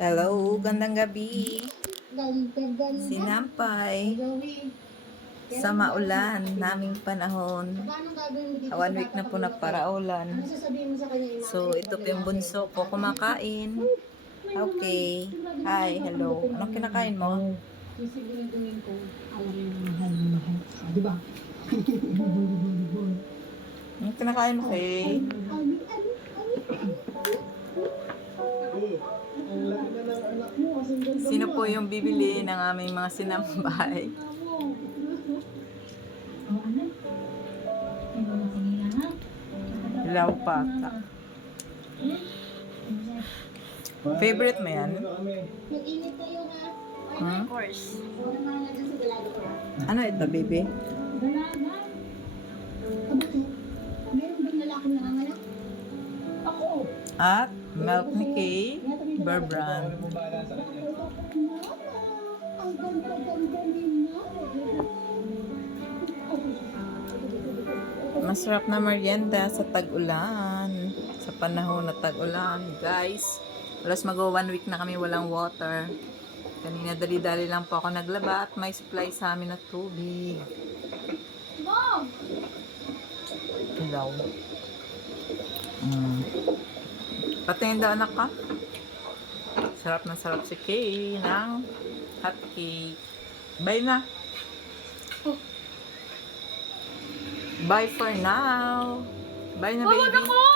Hello, gandang gabi. Sinampay sa maulan naming panahon. One week na po Ano nagparaulan. So, ito po yung bunso ko kumakain. Okay. Hi, hello. Anong kinakain mo? Sisiguraduhin ko, alam yung mahal mo mahal. Ah, Di? Anong kinakain mo, Kay? Sino po yung bibili ng aming mga sinambay? Ilaw pata. Favorite mo yan? Yung init kayo ha. Hmm? course. Na ko ha. Ano ito, baby? Dalaga? Bakit? Meron bang lalaking nanganganak? Ako. At milk ni Kay, Bear Brand. Masarap na merienda sa tag-ulan. Sa panahon na tag-ulan. Guys, alas mag one week na kami walang water. Kanina dali-dali lang po ako naglaba at may supply sa amin na tubig. Mom! Ilaw. Mm. Patingin daw anak ka. Sarap na sarap si Kay ng hot cake. Bye na. Bye for now. Bye na baby.